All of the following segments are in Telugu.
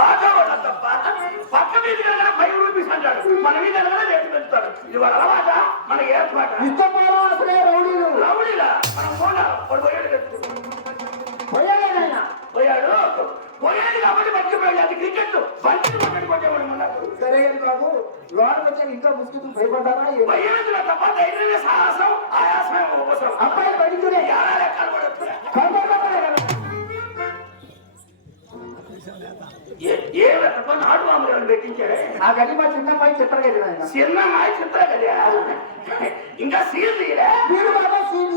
ఆటో తప్ప పక్క మీద కనుక 5 రూపీస్ అంటాడు, మన మీద కనుక రేటు పెంచుతాడు. ఇది వాళ్ళ అలవాట, మన ఏర్పాట. ఇష్టపోవడం అసలే రౌడీలు. రౌడీలా మనం పోనాడు పోయాడు పోయాడైనా పోయాడు పోయాడు కాబట్టి మర్చిపోయాడు. అది క్రికెట్ బంతి పట్టుకోవడం నాకు. సరే బాబు, లోన్ వచ్చాక ఇంకా ముసుగుతూ భయపడ్డారా? భయంలో తప్ప ధైర్యంగా సాహసం ఆయాసమే ఉపసం. అబ్బాయి పడుతునే నాటు మామూలు పెట్టించాడే. ఆ గది మా చిన్నమ్మాయి చిత్రగది. చిన్నమ్మాయి చిత్ర కదా ఇంకా సీల్ తీయలే. మీరు బాబా సీన్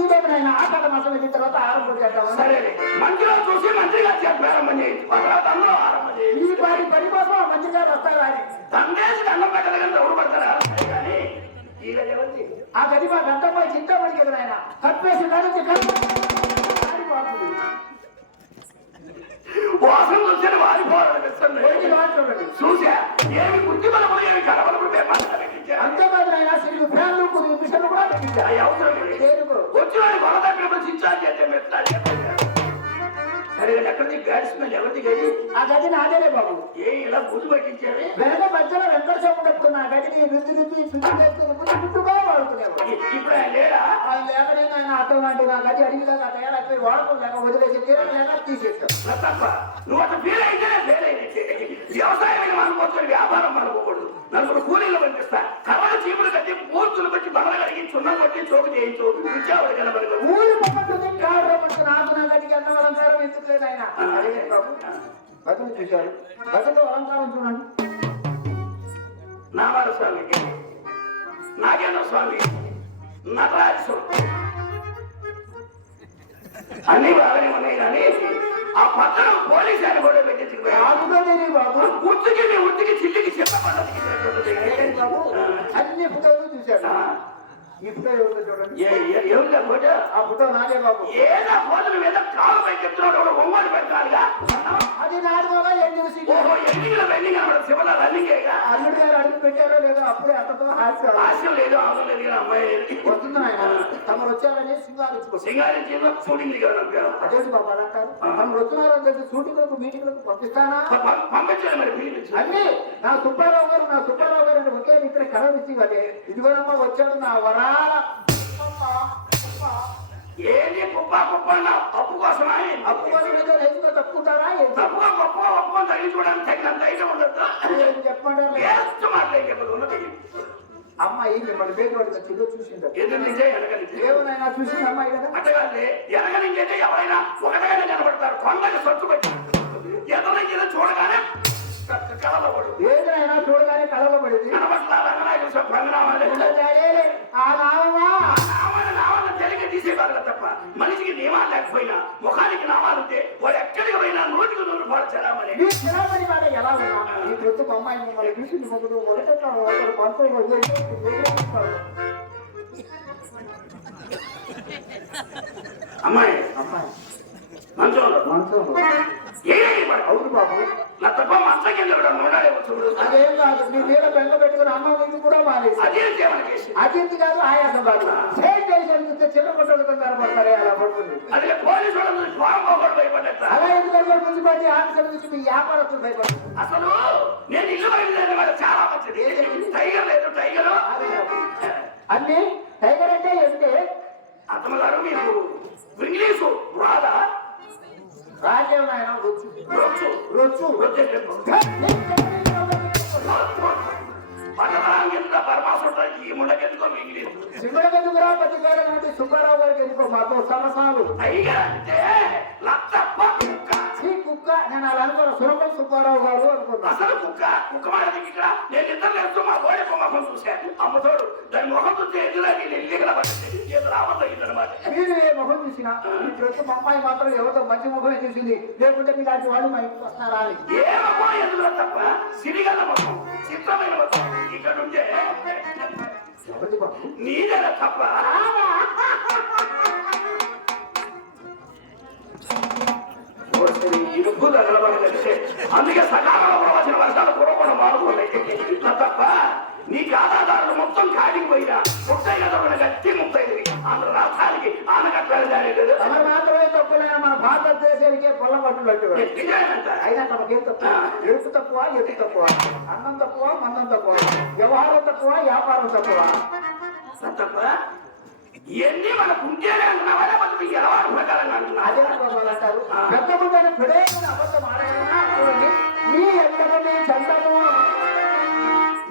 ఆ కథ మాసం వెళ్ళిన తర్వాత ఆరంభం చేద్దాం. సరే మంత్రిలో చూసి మంత్రిగా ప్రారంభం చేయండి. తర్వాత ఆరంభం చేయండి. ఈ వారి పని కోసం మంచి గారు వస్తారు. అని తండ్రేసి అన్నం పెట్టదు కానీ ఎవరు పడతారా కానీ ఈ గది ఎవరిది? ఆ గది మా గంటమ్మాయి చింతమణి కదా ఆయన కప్పేసి వాసన చూసిన వారిపోవాలనిపిస్తుంది. చూసా ఏమి బుద్ధి బలము ఏమి కలవలము అంతేకాదు ఆయన సిల్లు ఫ్యాన్లు కొన్ని మిషన్లు కూడా పెట్టించారు. వచ్చిన గొడవ దగ్గర ఇన్ఛార్జ్ చేస్తే సరే ఎక్కడిది బ్యాట్స్మెన్ ఎవరిది గది? ఆ గది నాదేలే బాబు. ఏ ఇలా బుద్ధి పట్టించారు. వెనక మధ్యలో వెంకటేశ్వర పెట్టుకున్న ఆ గదిని రుద్ది శుద్ధి చేసుకుని చుట్టుగా వాడుకునేవాడు. ఇప్పుడు ఆయన లేడా? ఆయన లేకడైనా ఆయన ఆటో లాంటి నా గది అడిగిదాకా తయారైపోయి వాడుకోలేక వదిలేసి లేక తీసేస్తాడు. తప్ప నువ్వు అట్లా ఫీల్ అయితేనే ఫెయిల్ అయినట్టే. వ్యవసాయం అనుకోవచ్చు, వ్యాపారం అనుకోకూడదు. నలుగురు కూలీలు పంపిస్తా, కర్రలు చీపులు కట్టి పూర్తులు పెట్టి బల కడిగి చున్నం కొట్టి చోటు చేయించు విద్యావాడు కనబడి ఊరి పక్కన కాదు నాకు నా గదికి అన్న అలంకారం ఎందుకు లేదు ఆయన. అదే బాబు భజన చూశారు. భజనలో అలంకారం చూడండి. నామాల స్వామికి, నాగేంద్ర స్వామి, నటరాజ స్వామి అన్ని బాగానే ఉన్నాయి కానీ ఆ పక్కన పోలీసు అని కూడా పెట్టించుకుపోయాడు. బాబు ఉత్తికి ఉత్తికి చిల్లికి చిన్న బాబు అన్ని ఫోటోలు చూశాడు. ఈ ఫోటో ఎవరితో చూడండి. ఎవరిదా ఫోటో? ఆ ఫోటో నాదే బాబు. ఏదో ఫోటోల మీద కాలు పై చెప్తున్నాడు ఒంగోలు పెట్టాలిగా. అది నాది బాబా. ఎన్నికల పెండింగ్ అన్నమాట. శివల రన్నింగ్ అల్లుడు గారు అడుగు పెట్టారో లేదో అప్పుడే అతతో హాస్యం లేదు, ఆమె లేదు కానీ అమ్మాయి వస్తుంది. ఆయన తమరు వచ్చారని సింగారించి షూటింగ్ అదేంటి బాబా అంటారు. తమరు వస్తున్నారని తెలిసి షూటింగ్లకు మీటింగ్లకు పంపిస్తానా? పంపించాలి మరి పిలిపించి. అన్ని నా సుబ్బారావు గారు అంటే ఒకే మిత్ర కలవిచ్చి అదే ఇదిగోనమ్మా వచ్చాడు నా వరాల ఏది కుప్ప కుప్ప అప్పు కోసమా? అప్పు కోసం ఏదో రైతుగా తప్పుకుంటారా? తప్పుగా గొప్ప ఒప్ప తగ్గి చూడడానికి తగినంత ఐటమ్ ఉండదు. చెప్పండి ఉన్నది. అమ్మాయి మిమ్మల్ని పేదవాడిగా చెడు చూసింది. ఏమైనా చూసింది అమ్మాయి కదా. అట్టగానే ఎనగనించైతే ఎవరైనా ఒకటిగానే కనబడతారు. కొండకి సొత్తు పెట్టి ఎదరైనా చూడగానే కలవబడు. ఏదైనా చూడగానే కలవబడింది. తీసేవారు తప్ప మనిషికి నియమాలు లేకపోయినా ముఖానికి నామాలుంటే వాడు ఎక్కడికి పోయినా నోటికి నూరు పాడు చలామని. ఎలా ఉన్నా ఈ ప్రతి అమ్మాయి మిమ్మల్ని చూసింది అమ్మాయి మంచంలో అవును బాబు. నా తప్ప మంచం కింద కూడా నూడాలేవచ్చు. అదేం కాదు. మీ మీద బెంగ పెట్టుకుని అమ్మ ముందు కూడా మానేసి అతిథి కాదు ఆయాసం కాదు. చిన్న పట్టలతో కనపడతారే అలా పడుతుంది. అదే పోలీసు భయపడ్డ అలా ఎందుకంటే మున్సిపాలిటీ ఆఫీసర్ నుంచి మీ వ్యాపారస్తులు భయపడతారు. అసలు నేను ఇల్లు బయలుదేరిన వాళ్ళు చాలా మంచిది. టైగర్ లేదు టైగర్ అన్ని టైగర్ అంటే ఏంటి? అత్తమ్మగారు మీకు ఇంగ్లీషు రాదా? రాజ్యం రొచ్చు సింగడకెందుకురా పతిగారు అంటే సుబ్బారావు గారికి ఎందుకో మాతో సమసాలు కుక్క. నేను అలా అనుకున్నా సురపతి సుబ్బారావు గారు అనుకున్నా. అసలు కుక్క మాట ఇక్కడ నేను ఇద్దరు లేదు మా గోడ మొహం చూశాను. అమ్మతోడు దాని మొహం చూస్తే ఎదురాకి రావద్దన్నమాట. మీరు ఏ మొహం చూసినా ఈ ప్రతి అమ్మాయి మాత్రం ఎవరితో మంచి ముఖమే చూసింది. లేకుంటే మీ లాంటి వాళ్ళు మా ఇంటికి వస్తున్నారా అని. ఏ మొహం ఎందుకు తప్ప సిరిగల మొహం చిత్రమైన మొహం ఇక్కడ ఉంటే నీదే తప్ప. అందుకే సకాలంలో వచ్చిన వర్షాలు కూడా మారుతున్నాయి తప్ప నీ ఖాతాదారులు మొత్తం కాడికి పోయినా ముత్తైన దొంగల గట్టి ముత్తైనవి ఆంధ్ర రాష్ట్రానికి ఆనకట్టాలి దాని కదా తమరు మాత్రమే తప్పులైనా మన భారతదేశానికే పొల్ల పట్టు పెట్టుకోవాలి అయినా తమకేం తక్కువ ఎరుపు తక్కువ ఎత్తు తక్కువ అన్నం తక్కువ మన్నం తక్కువ వ్యవహారం తక్కువ వ్యాపారం తక్కువ తప్ప ఇవన్నీ మనకు ఉంటేనే అంటున్నావా మనకు ఎలవాటు ప్రకారంగా అంటున్నా అదే అంటారు పెద్ద ముందని పిడైన అబద్ధం ఆడగలనా చూడండి మీ అందరూ మీ చందము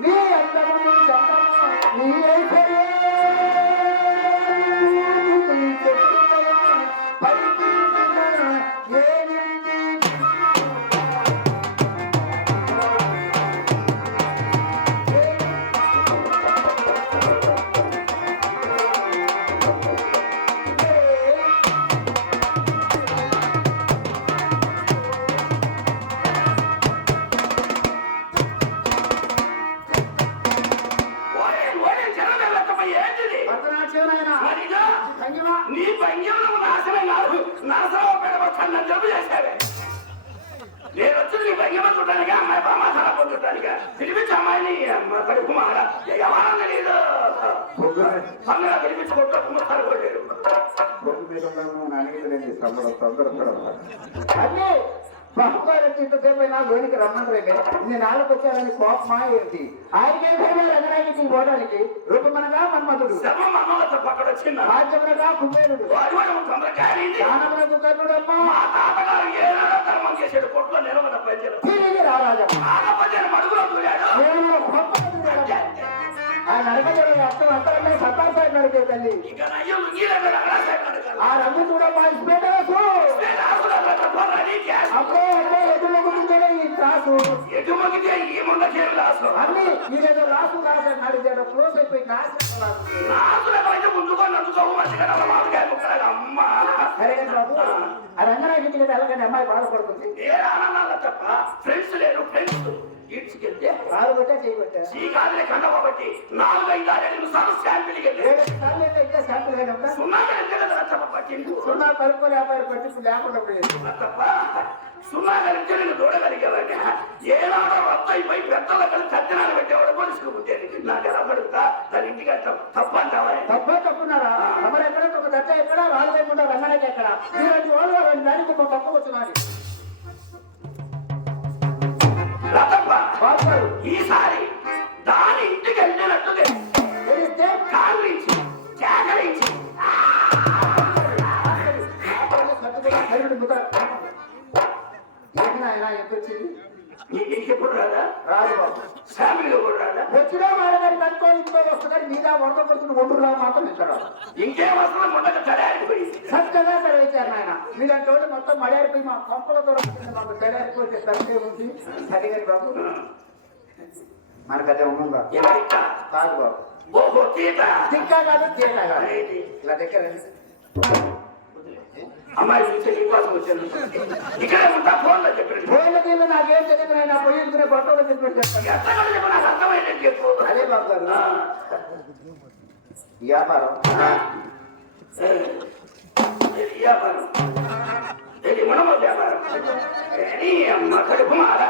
మీ అందరూ మీ చందము మీ ఐశ్వర్యం నీ భంగ్యంలో నాశనం కాదు నాశనం పెడవచ్చన్న జబ్బు చేశావే నేను వచ్చి నీ భంగ్యం చూడటానిక అమ్మాయి బామాసాల పొందుతానిక పిలిపించి అమ్మాయిని కడుపు మాట ఎవరన్నా తెలియదు పండుగ పిలిపించుకుంటూ కుమ్మసారి కొట్టారు అన్నీ బాబుగారు ఇంతసేపు అయినా లోనికి రమ్మంటలేదే నేను నాలుగు వచ్చానని కోపమా ఏంటి ఆయనకే రంగనాయకి పోవడానికి రూపమనగా మన్మధుడు పక్కన వచ్చింది రాజ్యమునగా కుబేరుడు దానములకు కర్ణుడు అమ్మ మా తాతగారు ఏనాడో ధర్మం చేసాడు కొట్లో నిలవన ప్రజలు తిరిగి రారాజమ్మ మడుగులో దూరాడు నేను గొప్ప ఆ నడకజల అర్థం అంతరంగా సత్తాసాయి నడిపే తల్లి ఆ రంగు చూడ మా ఇస్పేటాసు అప్పుడే అంటే ఎదురు గురించే ఈ రాసు ఎటుమగితే ఈ ముండ చేరు రాసు అన్ని మీరేదో రాసు రాసే నడిచాడు క్లోజ్ అయిపోయి నాశనం ముందుకొని నందుకోవు మంచిగా మామిడికాయ ముక్కలు అమ్మ సరే బాబు ఆ రంగనాయకి వెళ్ళగానే అమ్మాయి బాధపడుతుంది ఏ ఆనందాల తప్ప ఫ్రెండ్స్ లేరు ఫ్రెండ్స్ ఈడ్చుకెళ్తే కాలు కొట్టా చేయబట్టా శ్రీకాంత్ కండబట్టి 4-5 సార్లు శాంపిల్ సున్నా కలుపుకొని అబ్బాయి పట్టింపు లేకుండా పోయింది తప్ప సున్నా కలిగితే నేను చూడగలిగేవాడిని ఏనాడో రద్దు అయిపోయి పెద్దల కలిసి సత్యనాలు పెట్టేవాడు పోలీసుకుంటేది నాకు ఎలా పడుతా దాని ఇంటికి వెళ్తాం తప్ప అంటావా తప్పున్నారా మరి ఎక్కడ ఒక దత్త ఎక్కడ రాళ్ళు లేకుండా రంగనాయకి ఎక్కడ మీరంటి వాళ్ళు రెండు దానికి ఒక తప్పు వచ్చినాడు ఈసారి దాని ఇంటికి వెళ్ళినట్టు తెలిస్తే కాంగ్రించి కేకరించి ఆయన ఎంత వచ్చింది ఎప్పుడు రాదా రాదు బాబు ఫ్యామిలీలో కూడా రాదా వచ్చినా మాడగారి కనుకో ఇంట్లో వస్తుందని మీద వంట కొడుకుని ఒంటురా మాత్రం ఇస్తారు ఇంకేం వస్తుంది ముండగా తడారిపోయి చక్కగా చదివించారు ఆయన మీదంటే వాళ్ళు మొత్తం మడారిపోయి మా కొంపల దూరం మాకు తడారిపోతే తప్పే ఉంది సరిగారి బాబు మనకు అదే ఉందా కాదు బాబు తిక్కా కాదు తీట కాదు ఇలా దగ్గర అమ్మాయి చూస్తే నీ కోసం వచ్చాను ఇక్కడే ఉంటా ఫోన్లో చెప్పాడు ఫోన్లో నాకేం తెలియదు ఆయన పోయించుకునే బట్టలు చెప్పి ఎంతమంది చెప్పి నాకు అర్థమైందని చెప్పు అదే బాబు గారు వ్యాపారం వ్యాపారం మనమ వ్యాపారం కడుపు మారా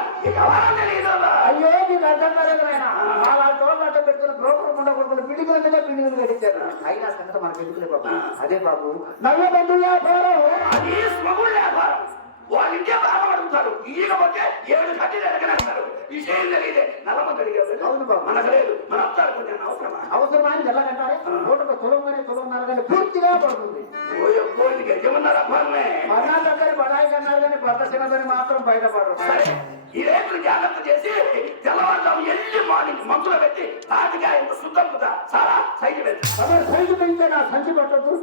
అయ్యో నీకు అర్థం కాలేదు ఆయన వాళ్ళ తోట అడ్డ పెట్టుకుని బ్రోకర్ ఉండకూడదు బిల్డింగ్ కట్టించారు అయినా సంగతి మనకు ఎందుకులే బాబు అదే బాబు నల్ల బంధు వ్యాపారం అది స్మగుల్ వ్యాపారం వాళ్ళు ఇంకే బాధపడుతారు ఈయకపోతే 7 కట్టిలు ఎడగనేస్తారు విషయం తెలియదే నల్లమంది అడిగారు అవును బాబు మనకు లేదు మన అత్తారు కొంచెం అవసరమా అని ఎలాగంటారే నోటుకు తులంగానే తులంన్నారు కానీ పూర్తిగా పడుతుంది గజమన్నారా మరణాలు దగ్గర బడాయి కన్నారు కానీ భర్త చిన్నదని మాత్రం బయటపడరు సరే ఈ రేట్లు జాగ్రత్త చేసి తెల్లవారుజాము ఎల్లి మార్నింగ్ మంచులో పెట్టి తాటికాయ శుద్ధం కదా చాలా సైజు పెట్టి సైజు పెంచితే నా సంచి పట్టదు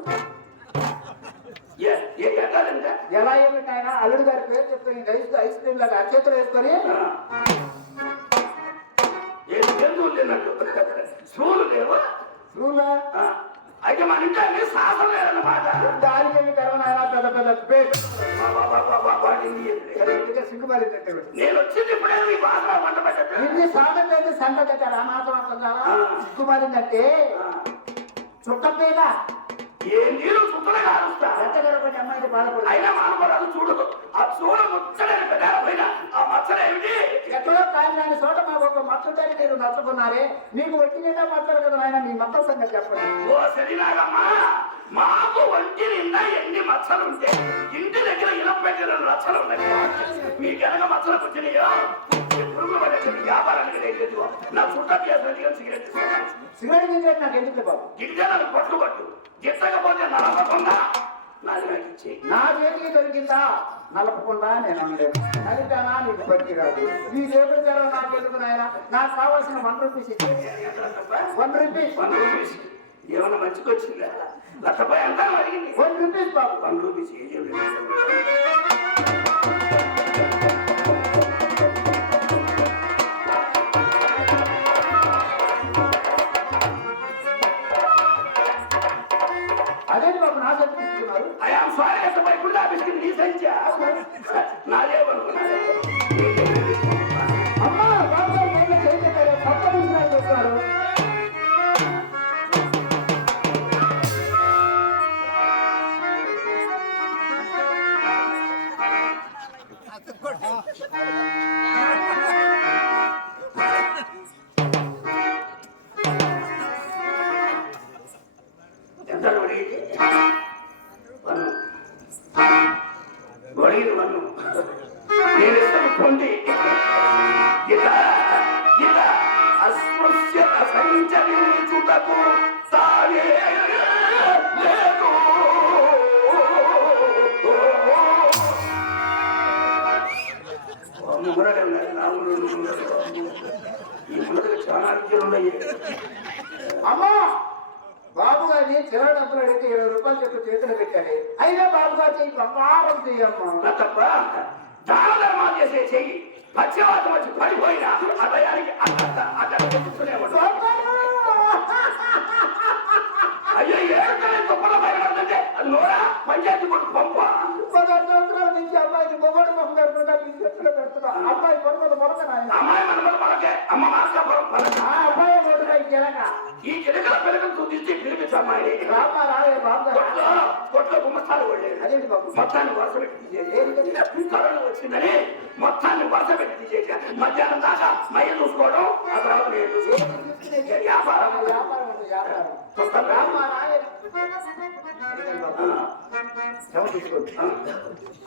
ఎలా ఏమిటి ఆయన అల్లుడు గారి పేరు చెప్పుకొని ఐస్ క్రీమ్ లాగా అచేతులు వేసుకొని స్కూలు లేవా స్కూలా అయితే మన ఇంట్లో శాసనం లేదన్నమాట దానికి కరోనా పెద్ద పెద్ద సిగ్గుమారి నేను వచ్చింది ఇప్పుడే నీ బాగా వంట పెట్టదు ఇన్ని సాధన అయితే సంగ కట్టారు ఆ మాత్రం అర్థం సిగ్గుమారిందంటే చుట్టపేద ఏ నీరు చుట్టలే కాలుస్తా ఎంత గడపడి అమ్మాయికి బాధపడు అయినా మానపడాలి చూడదు ఆ చూడ ముచ్చడని పెట్టారు పైన ఆ మత మచ్చలు ఏమిటి? ఎక్కడో కాని చోట మాకు ఒక మచ్చదారి మీరు నచ్చుకున్నారే, మీకు ఒంటి నిండా మచ్చలు కదా నాయన, మీ మచ్చల సంగతి చెప్పండి. ఓ సరినాగమ్మా, మాకు ఒంటి నిండా ఎన్ని మచ్చలు ఉంటే ఇంటి దగ్గర ఇనం పెట్టిన లక్షలు ఉన్నాయి. మీ కనుక మచ్చలు పుట్టినాయో పురుగులు పడేది వ్యాపారానికి లేదు. నా చుట్ట సిగరెట్ సిగరెట్ గింజెట్ నాకు ఎందుకు బాబు? గిరిజనాలు కొట్టు కొట్టు గిట్టకపోతే నలపకుండా నా చేతికి దొరికిందా నలపకుండా నేను అనలేదు. నలిపానా నీకు పట్టి కాదు. నీ చేతులు తెరవ నాకు ఎందుకు నాయన, నాకు కావాల్సిన 1 రూపీస్ ఇచ్చి 1 రూపీస్ ఏమన్నా మంచిగా వచ్చిందా? లక్షపై ఎంత అడిగింది? 1 రూపీస్ బాబు. 1 రూపీస్ అదేంటి బాబు నా చదివిస్తున్నారు? ఐఆమ్ సారీ లక్షపై ఇప్పుడు ఆఫీస్కి నీ సంఖ్య నాదేమనుకున్నాను. అమ్మా బాబు గారు చేయించారు, తప్పకుండా చేస్తారు. ఎంత ఒడిగింది? ఒడిగింది వన్ను. నేను ఇస్తాను 20. ఇక అస్పృశ్య సంచరించుటకు తానే లేదు. ఈ ముందర చాలా విద్యలు ఉన్నాయి. అమ్మా బాబు గారిని చిన్న డబ్బులు అడిగితే 20 రూపాయలు చెప్పి చేతులు పెట్టాడు. అయినా బాబు గారు చెయ్యి బంగారం చెయ్యమ్మా. తప్ప దాన ధర్మాలు చేసే చెయ్యి పక్షవాతం వచ్చి పడిపోయినా అభయానికి అయ్యో ఏడుకలే తుప్పల బయలుదేరుతుంటే అది నోరా పంచాయతీ కొట్టు పంప. 16 సంవత్సరాల నుంచి అమ్మాయికి మొగడు మొహం పెడుతున్నా, మీకు చెట్లు పెడుతున్నా. అమ్మాయి కొనుగోలు మొలక నాయన. అమ్మాయి మనమలు మనకే అమ్మ మార్కాపురం మనక. ఆ అబ్బాయి కొడుకు ఈ గిలక. ఈ గిలకల పిలకలు చూపిస్తే పిలిపించు అమ్మాయిని. రామా రావే బాబు కొట్లో గుమ్మస్తాలు కొట్టలేదు. అదేంటి బాబు? మొత్తాన్ని వరుస పెట్టి తీసేసి కరోనా వచ్చిందని మొత్తాన్ని వరుస పెట్టి తీసేసి మధ్యాహ్నం దాకా మయ్య చూసుకోవడం ఆ తర్వాత నేను చూసుకోవడం వ్యాపారం. వ్యాపారం అంటే వ్యాపారం. రామా రావే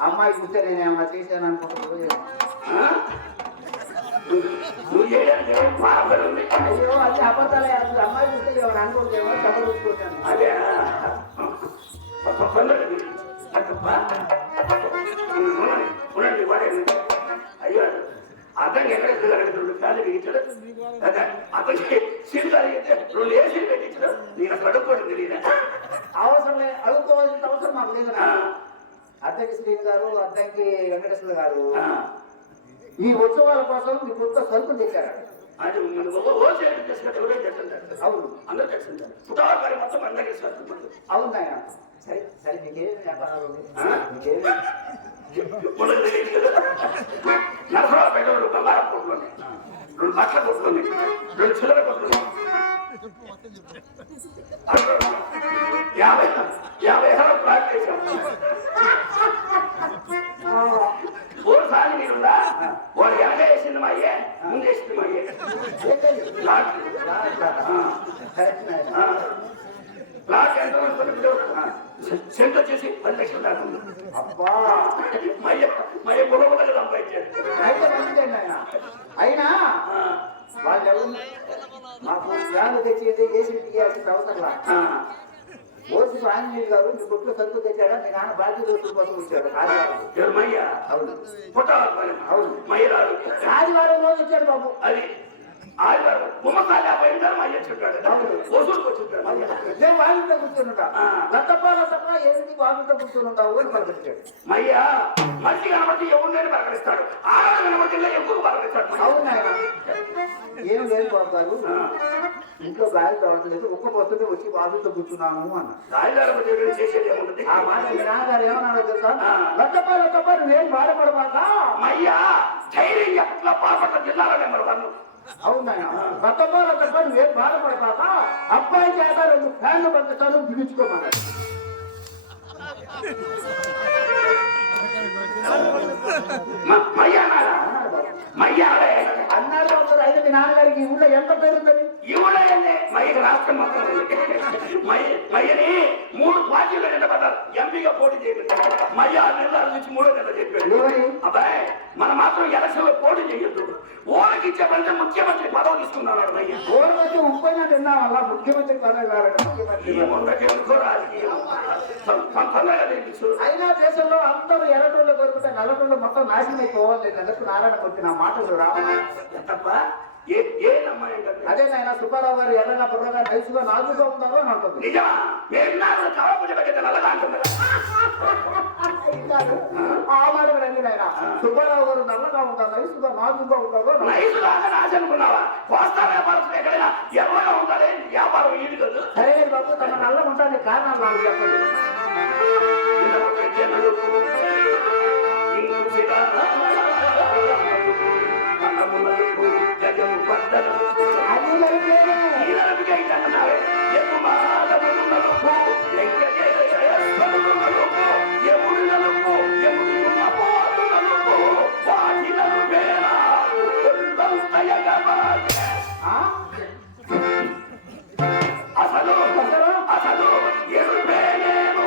అమ్మాయి చూస్తే నేను ఏమన్నా చేశాను అనుకుంటున్నాను. నువ్వు చేయడానికి బాధలు ఉంది. అయ్యో అది అబద్ధాలే. అసలు అమ్మాయి చూస్తే ఏమైనా అనుకుంటేమో చెప్ప చూసుకుంటాను. అదే ఉండండి వాడే. అయ్యో అతనికి ఎక్కడ ఎదురు ఫ్యాన్ బిగించాడు. అతనికి సీట్లు అడిగితే 2 ఏసీలు పెట్టించాడు. నేను అసలు అడుక్కోవడం తెలియదు. అవసరమే, అడుక్కోవాల్సిన అవసరం మాకు లేదు. అద్దెకి శ్రీని గారు, అద్దెకి వెంకటేశ్వర గారు ఈ ఉత్సవాల కోసం మీ కొత్త సరుకులు తెచ్చారు. అది అవును అందరూ తెచ్చింటారు. పుట్టవారి మొత్తం అందరికీ సరుకులు. అవును ఆయన. సరే సరే మీకేం వ్యాపారాలు మీకేం నరసరావు పెట్ట 2 బంగారం కొట్టుకోండి, 2 బట్టల కొట్టుకోండి, 2 చిల్లర కొట్టుకోండి. 50 ఎకరాలు ప్లాట్ చేశాం. ఓసారి మీరుందా వాడు వెనక వేసింది మా అయ్యే, ముందు వేసింది మా అయ్యే. ప్లాట్ ఎంత సెంట్ వచ్చేసి 10 లక్షలు దాకా ఉంది. మయ్య బుడబుడగా సంపాదించాడు. అయితే మంచిదండి ఆయన. అయినా వాళ్ళు ఎవరు మాకు ఫ్యాన్లు తెచ్చేది ఏసీ తీయాల్సిన అవసరంలా. ఓసి ఆంజనేయులు గారు మీ కొట్లో సరుకు తెచ్చాడా, మీ నాన్న బాధ్యత కోసం వచ్చాడు ఆదివారం. మయ్య అవును అవును మయ్యరాడు ఆదివారం రోజు వచ్చాడు బాబు. అది ఆదివారం గుమ్మకాలు 50 ఉంటారు మయ్య చెప్పాడు. వసూలుకి వచ్చి నేను వాళ్ళతో కూర్చుంటా. లతప్ప ఏంటి వాళ్ళతో కూర్చుంటావు అని పలకరించాడు. మయ్యా మనిషి కనబట్టి ఎవరినైనా పలకరిస్తాడు, ఆడవాళ్ళు కనబట్టి ఎక్కువ పలకరిస్తాడు. అవును ఆయన. ఏం లేదు బాబు గారు, ఇంట్లో గాలి రావట్లేదు, ఒక్క వస్తుంటే వచ్చి బాబుతో కూర్చున్నాను అన్న. రాజుగారు చేసేది ఏముంటుంది? ఆ మాట మీ నాన్నగారు ఏమన్నాడో తెలుసా? లతప్ప నేను బాధపడమాక మయ్యా ధైర్యం ఎట్లా బాపట్ల జిల్లాలో నెంబర్ 1. అవునాయన. లతప్ప నేను బాధపడమాక అబ్బాయి చేత 2 ఫ్యాన్లు పంపిస్తాను, బిగించుకోమన్నాడు. మయ్యా నాన్నగారికి ఈ ఊళ్ళో ఎంత పేరుందని ఈ ఊళ్ళో ఏంది మయ్యకి రాష్ట్రం మొత్తం ఉంది. మయ్యని 3 పార్టీలు నిలబడ్డారు ఎంపీగా పోటీ చేయలేదు. మయ్య 6 నెలల నుంచి 3 నెలలు చెప్పాడు. అబ్బాయి మనం మాత్రం ఎలక్షన్ లో పోటీ చేయొద్దు. ఓడికి ఇచ్చే పని ముఖ్యమంత్రి పదవి ఇస్తున్నాడు మయ్య. ఓడి వచ్చి ముప్పైనా తిన్నా వల్ల ముఖ్యమంత్రి పదవి కావాలంటే ముఖ్యమంత్రి అయినా దేశంలో అందరూ ఎర్రటోళ్ళు కొరుకుంటే నల్లటోళ్ళు మొత్తం నాశనం అయిపోవాలి. నెలకు నారాయణమూర్తి నా మాటలు రావాలి తప్ప అదే నాయన సుబ్బారావు గారు ఎర్రగా బుర్రగా నైసుగా నాజుగా ఉన్నారో అని అంటుంది. నిజమా ఆ మాట రండి నాయన. సుబ్బారావు గారు నల్లగా ఉంటారు నైసుగా నాజుగా ఉంటారో అనుకున్నావా? కోస్తా వ్యాపారం ఎక్కడైనా ఎవరైనా ఉండాలి వ్యాపారం ఇది కదా. సరే బాబు తమ నల్ల ఉంటానికి కారణాలు నాకు చెప్పండి. అసలు అసలు ఎరుపేనేమో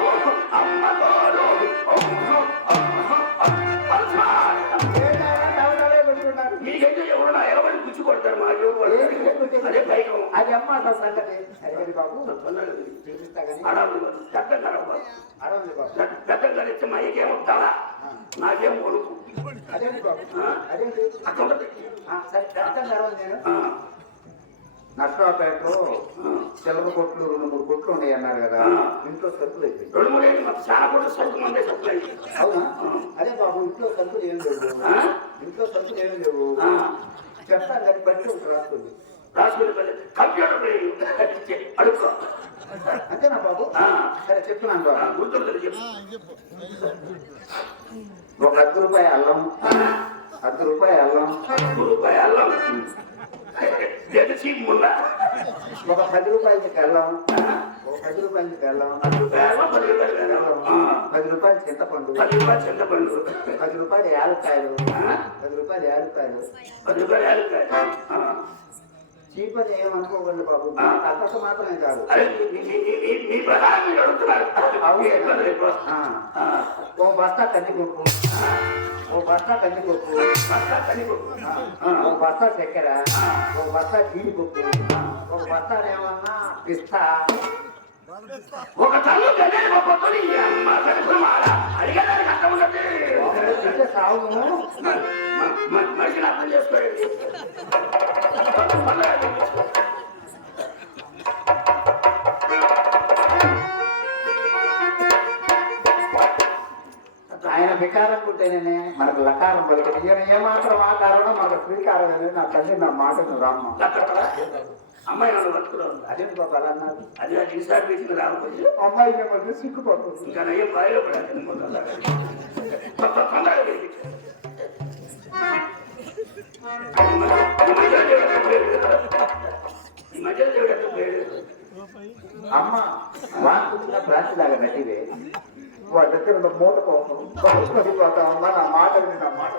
అమ్మతోడు మీకైతే ఎవరైనా ఎవరిని గుచ్చి కొడతారు మా అదే పైకం. అది అమ్మ అసలు సంగతి బాబు పెద్ద ఇస్తే మా అయ్యకేమో తల నాకేం కొడుకు అదేంటి బాబు అదేంటి అక్కడ సరే నేను నర్సరావుపేటలో చిల్లర కొట్లు 2-3 కొట్లు ఉన్నాయి అన్నారు కదా. ఇంట్లో సరుకులు అయిపోయింది. 2-3 ఏళ్ళు చాలా కొట్లు సరుకు మందే సప్లై. అవునా? అదే బాబు ఇంట్లో సరుకులు ఏం లేవు. ఇంట్లో సరుకులు ఏం లేవు చెప్తాను కానీ బట్టి ఒకటి రాసుకుని కంప్యూటర్ అడుక్కో అంతేనా బాబు? సరే చెప్తున్నాను బాబు. గుర్తుంటుంది చెప్పు. ఒక ₹10 అల్లం, ₹10 అల్లం, ₹10 అల్లం, ఒక ₹10 కల్లం, ఒక ₹10 కల్లం, ₹10 చింతపండు, ₹10 యాలక్కాయలు, చీపని ఏమనుకోకండి బాబు. అక్కడికి మాత్రమే కాదు ఓ బస్తా కందిపప్పు, ఓ బస్తా కందిపప్పు, ఒక బస్తా చక్కెర, ఒక బస్తా జీడిపప్పు, ఒక బస్తా ఏమన్నా పిస్తా, ఒక తల్లు సాగు మనిషిని అర్థం చేసుకోండి. ఆయన వికారం పుట్టేనే మనకు లకారం పలికి ఈయన ఏమాత్రం ఆకారం మనకు శ్రీకారం అనేది నా తల్లి నా మాటను రామ్మ. అమ్మాయి నన్ను పట్టుకున్నాను. అదేంటి బాబు అలా అన్నారు? అది నాకు ఈసారి వీటికి రాకపోతే అమ్మాయి మిమ్మల్ని సిగ్గుపడుతుంది. ఇంకా నయ్యం బాయిలో పడాలి. అమ్మ వాడుతున్న ప్రాంతిలాగా నటివే వాళ్ళ దగ్గర మూట పడిపోతా అమ్మా. నా మాట నా మాట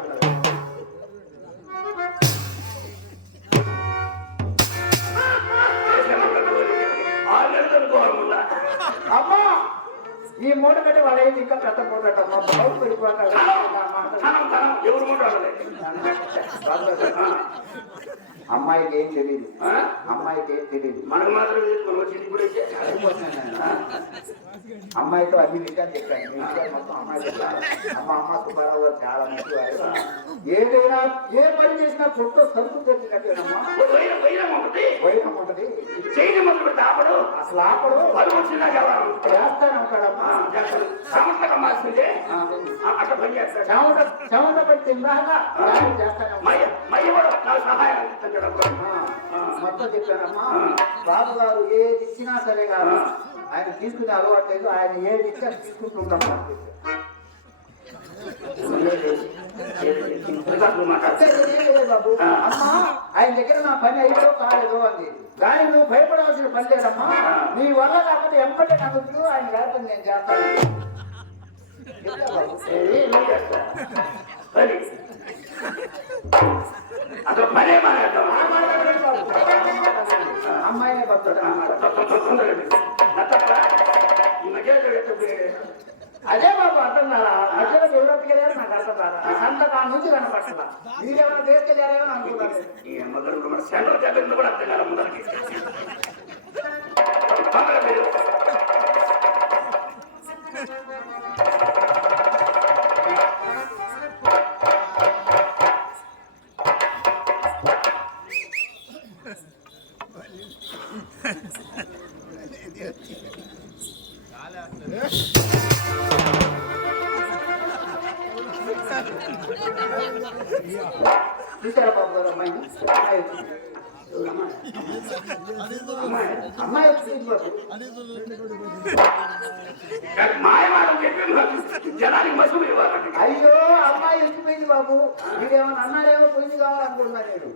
అమ్మా ఈ మూట కట్టి వాళ్ళ ఏది ఇంకా పెద్ద మూట కట్టమ్మా. బాగు పడిపోతాడు. ఎవరు మూట అమ్మాయికి ఏం తెలియదు, అమ్మాయికి ఏం తెలియదు. మనకు మాత్రం అమ్మాయితో అన్ని విషయాలు చెప్పాను. మొత్తం అమ్మాయి అమ్మ సుబ్బారావు గారు చాలా మంచి వారు. ఏదైనా ఏ పని చేసినా ఫోటో సరుకు తెచ్చి కట్టేనమ్మా. వైరం ఉంటది అసలు ఆపడు చేస్తానే ఉంటాడమ్మా. చెమట పడి తిన్నాక చేస్తానే మొత్తం చెప్పానమ్మా. బాబు గారు ఏది ఇచ్చినా సరే కాదు ఆయన తీసుకునే అలవాటు లేదు. ఆయన ఏది ఇచ్చినా తీసుకుంటుంటామా. బాబు అమ్మా ఆయన దగ్గర నా పని అయిపో కాలేదు అంది. కానీ నువ్వు భయపడవలసిన పని లేదమ్మా. నీ వల్ల కాకపోతే ఎంపటే నవ్వుతూ ఆయన లేకపోతే నేను చేస్తాను. అసలు పనే మాట్లాడతాం. నుంచి కనపట్ల మీరేమైనా తీసుకెళ్ళారేమో అనుకున్నాను. ఈ అమ్మగారు మన సెంట్రల్ క్యాబినెట్ కూడా తిన్నారు ముందరికి. చూసారా బాబు గారు అమ్మాయి అమ్మాయి వచ్చింది బాబు. మాయమాటం చెప్పి జనానికి మసులు ఇవ్వాలండి. అయ్యో అమ్మాయి వచ్చిపోయింది బాబు. మీరేమన్నా అన్నారేమో పోయింది కావాలనుకున్నా నేను.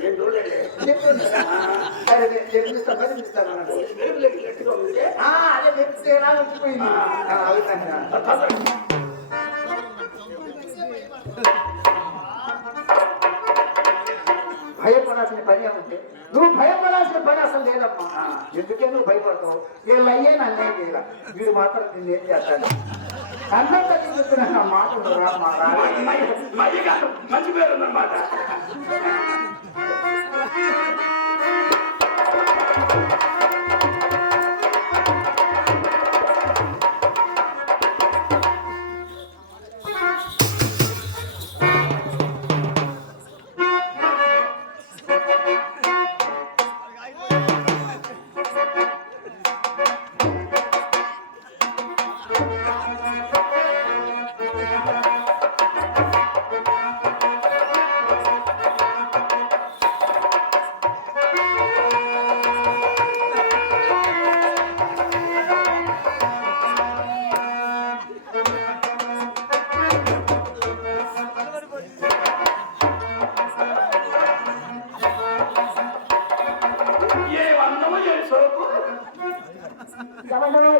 నేను చూడలేదు. సరే నేను చెప్పిస్తాను అదే చెప్తే ఎలా వచ్చిపోయింది. భయపడాల్సిన పని ఏమంటే నువ్వు భయపడాల్సిన పని అసలు లేదమ్మా. ఎందుకే నువ్వు భయపడతావు? వీళ్ళు అయ్యే నన్నేం చేయాల, వీడు మాత్రం నిన్ను ఏం చేస్తాను అన్నంత చెప్తున్నా మాటలు మంచి పేరు ఉందన్నమాట.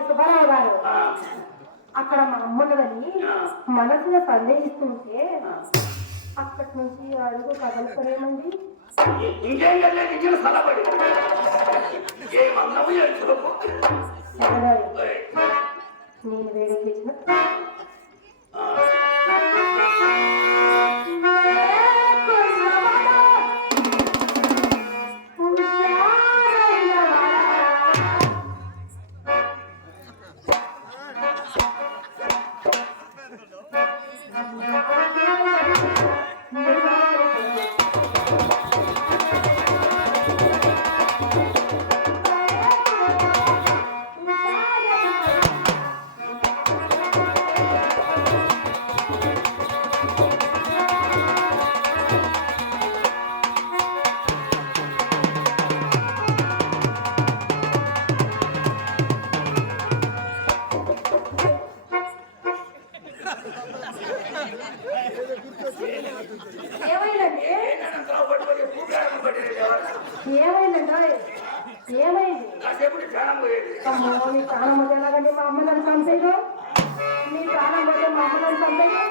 సుబ్బారావు గారు అక్కడ మా అమ్మన్నదని మనసులో సందేహిస్తుంటే అక్కడి నుంచి అడుగు కదలకరేమండి. ఇంకేం కదలేదు, ఇచ్చిన సలబడి ఏమన్నావు తెలుసుకోకు. నేను వేడెక్కించిన ఏమైంది? మీ ప్రాణం పోతే ఎలాగండి? మా అమ్మ నన్ను చంపేదో. మీ ప్రాణం పోతే మా అమ్మ నన్ను చంపేదో.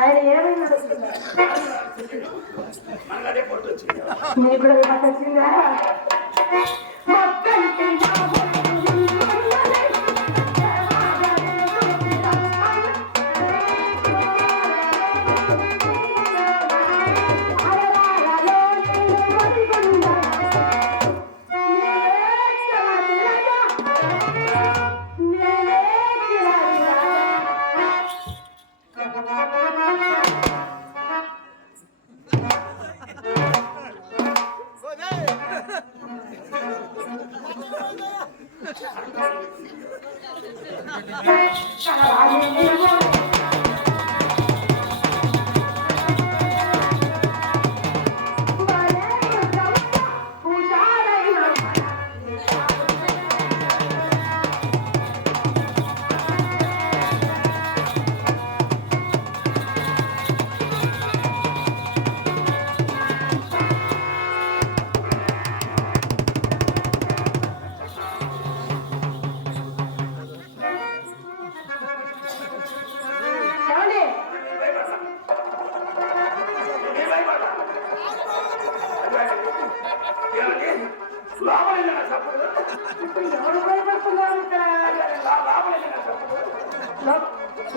ఆయన ఏమైనా అడుగుతున్నారు మనకు అదే పొట్టు వచ్చింది. మీకు కూడా విమర్శ వచ్చిందా మొత్తం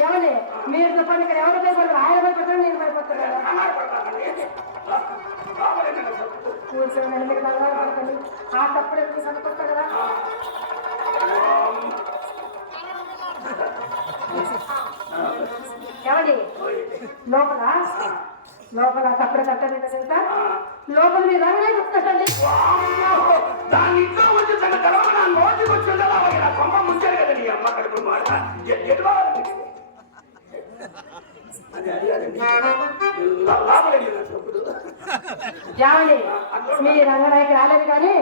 ఎవరి మీరు చెప్పండి ఇక్కడ ఎవరు భయపడతారు ఆయన భయపడతారు నేను భయపడుతున్నాను కూర్చొని మీకు నల్లగా పడుతుంది ఆ తప్పుడు ఎందుకు చదువుకొస్తా కదా ఏమండి లోపల లోపల తప్పుడు కట్టండి తెలుసా లోపల మీరు రంగులే చెప్తాండి దాని ఇంట్లో వచ్చి తన గడవ నా నోటికి వచ్చిందా నా కొమ్మ ముంచారు కదా నీ అమ్మ కడుపు మాట ఏమండి మీ రంగనాయకి రాలేదు కానీ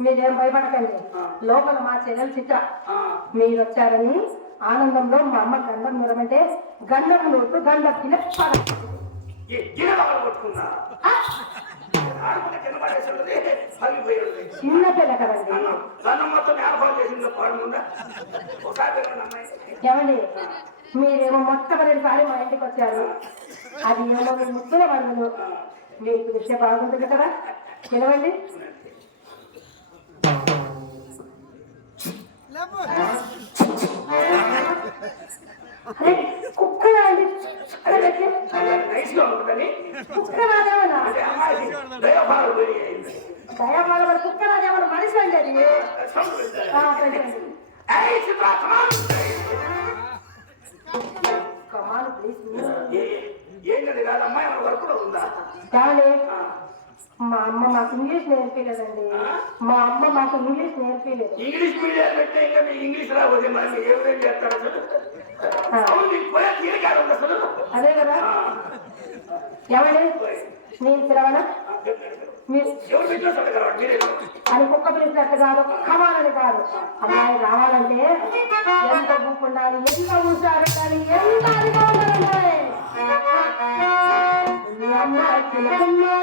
మీరేం భయపడకండి లోపల మా చెల్లెలు చిట్ట మీరు వచ్చారని ఆనందంలో మా అమ్మ గంధం నూరమంటే గంధం నూరు గంధం చిన్న పిల్ల కదండి ఏమండి మీరేమో మొట్టమొదటిసారి మా ఇంటికి వచ్చారు అది ఏమో ముద్దుల వందలు మీకు విషయం బాగుంటుంది కదా తినవండి అరే కుక్కరా అండి కుక్కరాదేమన్నా దయాబాల కుక్కరాదేమన్నా మనిషి అండి అది కమాన్ ప్లీజ్ ఏంటది కాదమ్మా ఏమైనా వర్క్ కూడా ఉందా కానీ మా అమ్మ మాకు ఇంగ్లీష్ నేర్పించలేదండి మా అమ్మ మాకు ఇంగ్లీష్ నేర్పించలేదు ఇంగ్లీష్ మీడియం పెట్టే ఇంకా మీ ఇంగ్లీష్ రాకపోతే మరి ఏం చేస్తారు అసలు అదే కదా ఏమండి నేను పిలవనా మీరు ఎవరు పెట్టిన మీరే అని కుక్క పిలిచినట్టు కాదు కమాలని కాదు అమ్మాయి రావాలంటే ఎంత బుక్ ఉండాలి ఎంత ఉంచాలి కానీ ఎంత అదిగా ఉండాలంటే అమ్మాయి పిలుపున్నా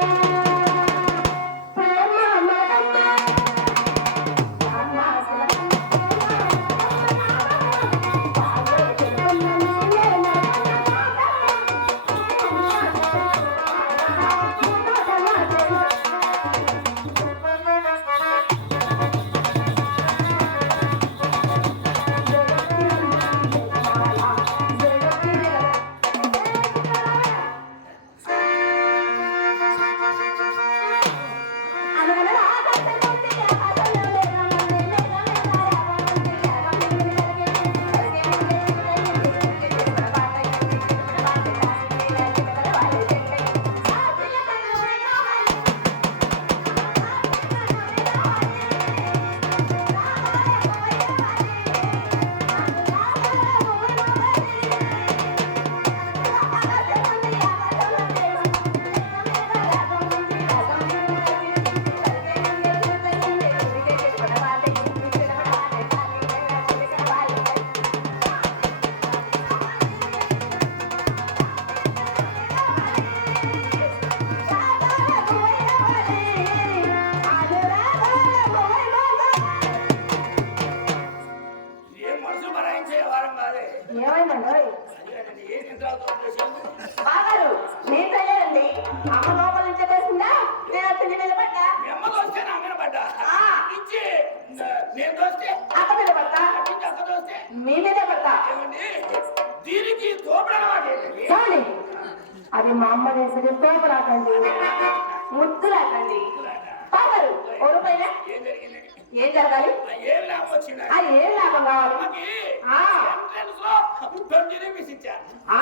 ఏమైందండి ఏం తింటావు బాగారు నేను తెలియదండి అమ్మ లోపల నుంచి వేసిందా నేను వచ్చి నిలబడ్డా మీ అమ్మ దోస్తే నా మీద పడ్డా ఇచ్చి నేను దోస్తే అక్క మీద పడతా ఇచ్చి అక్క దోస్తే మీ మీదే పడతా ఏమండి దీనికి తోపడ అన్నమాట ఏంటండి కానీ అది మా అమ్మ వేసేది తోపు రాకండి ముద్దు రాకండి బాగారు ఓ రూపాయలే ఏం జరిగింది ఏం జరగాలి ఏం లాభం వచ్చిందా ఏం లాభం కావాలి అమ్మకి ఆ. ఎంట్రన్స్ లో 20 రూపీస్ ఇచ్చా ఆ?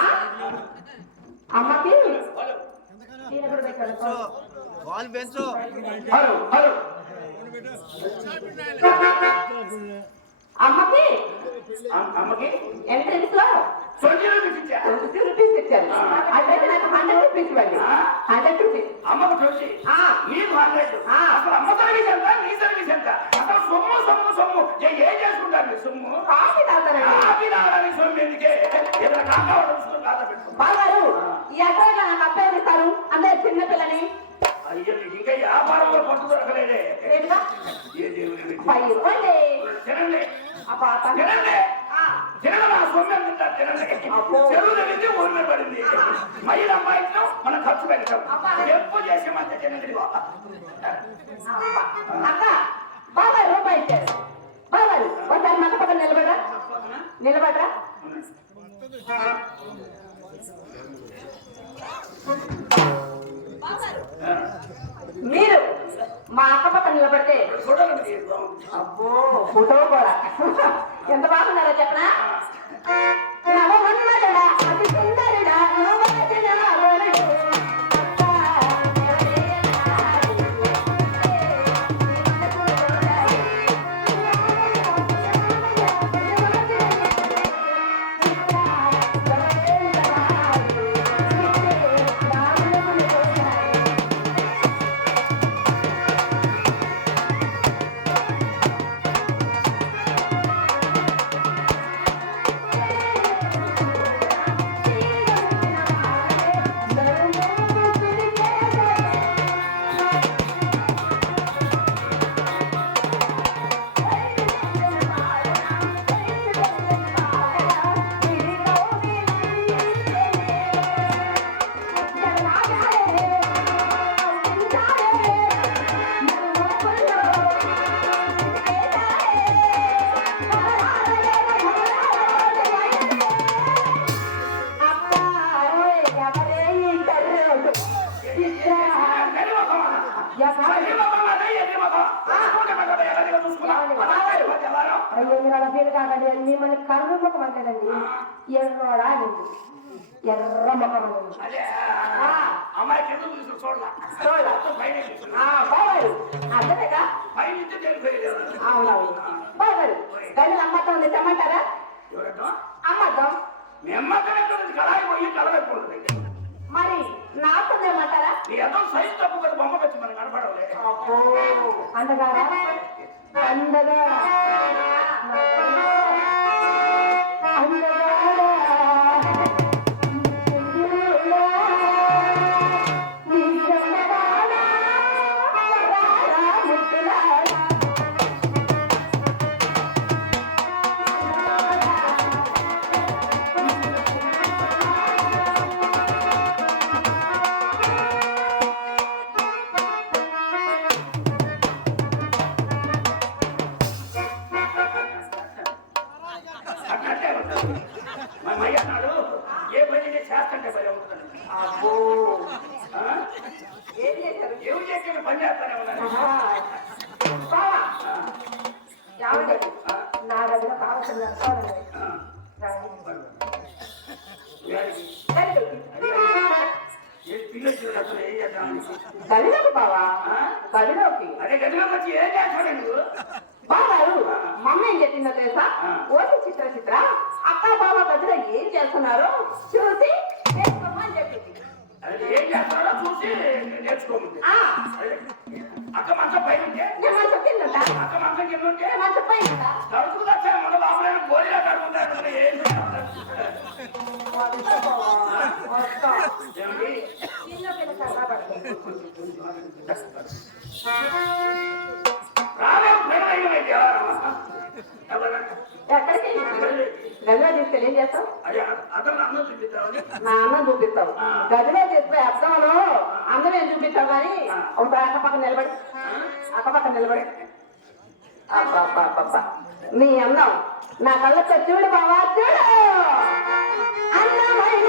అమ్మకి హలో ఈయన కూడా పెట్టాడు. వాళ్ళు పెంచు హలో హలో అమ్మకి అమ్మకి ఎంట్రన్స్ లో 20 రూపీస్ ఇచ్చా 50 రూపీస్ ఇచ్చారు అట్లయితే నాకు 100 రూపీస్ ఇవ్వండి 100 రూపీస్ అమ్మకు 20 ఆ. నీకు 100 అసలు అమ్మ సర్వీస్ ఎంత నీ సర్వీస్ ఎంత అసలు సొమ్ము సొమ్ము సొమ్ము ఏం చేసుకుంటారు మీ సొమ్ము కాఫీ తాగుతానండి కాఫీ తాగడానికి సొమ్ము ఎందుకే ఏదైనా కాకా చూసుకుని కాదా పెట్టు బాగారు ఈ అక్కడ నాకు అప్పగిస్తారు అందరు చిన్నపిల్లని అయ్యో నీకు ఇంకా వ్యాపారంలో పట్టు దొరకలేదే ఏంటా ఏ దేవుడి పై ఇవ్వండి తినండి అబ్బా తినండి తినడం నా సొమ్ము ఎంత తినండి చెరువు తగ్గింది ఊరి మీద పడింది మహిళ అమ్మాయిలో మనం ఖర్చు పెట్టాం ఎప్పుడు చేసే మధ్య తినండి అక్క బాబాయ్ రూపాయి ఇచ్చారు బాబాయ్ ఒకసారి మత పక్కన నిలబడరా నిలబడరా మీరు మా అక్క పక్కన నిలబడితే చూడాలండి అబ్బో ఫోటో కూడా ఎంత బాగున్నారో చెప్పనా నవమన్మధుడా, అతి సుందరుడా, నవమన్మధుడా, వరుడు. అయ్యో మీరు అలా పేరు కాకండి మిమ్మల్ని కర్ర ముఖం అంటదండి ఎర్రోడా నిండు ఎర్ర ముఖం అండి అమ్మాయి కింద చూసి బాబాయ్ అర్థమేగా చూడాలి అవునవును బాబాయ్ గల్లి అమ్మతం ఉంది తెమ్మంటారా అమ్మతం మీ అమ్మకం కళాయి పోయి కలవైపోతుంది మరి నాకు తెమ్మంటారా నీ ఎంతో సైజు తప్పు కదా బొమ్మ పెట్టి మనకు కనపడవలే అందగారా అందగా నా దగ్గర కావాల్సిన గదిలోకి బావా గదిలోకి అదే గదిలోకి వచ్చి ఏం చేస్తాడు నువ్వు బాబారు మమ్మీ ఏం చెప్పిందో తెలుసా ఓసి చిత్ర అక్క బావ గదిలో ఏం చేస్తున్నారో చూసి నేర్చుకోమని చెప్పింది అది ఏం చేస్తాడో చూసి నేర్చుకోమంది అక్క మంచం పైన ఉంటే నేను మంచం కింద ఉంటా. అక్క మంచం కింద ఉంటే నేను మంచం పైన ఉంటా. తడుచుకు వచ్చా మన బాబులైన గోళీలా కడుగుతాడు ఏం వస్తా బావా, వస్తా. ఏమిటి చిన్న పిల్ల కర్ర పడుతుంది. రావే ప్రేమ ఎవరు ఎక్కడికి గదిలో తెలియజేస్తావు? అదే అతను అన్నం చూపిస్తామని నా అన్నం చూపిస్తావు. గదిలో చెప్పే అర్థంలో అందం ఏం చూపిస్తావు కానీ ఒక అక్కపక్క నిలబడి అబ్బా నీ అందం నా కళ్ళతో చూడు బావా చూడు అందమైన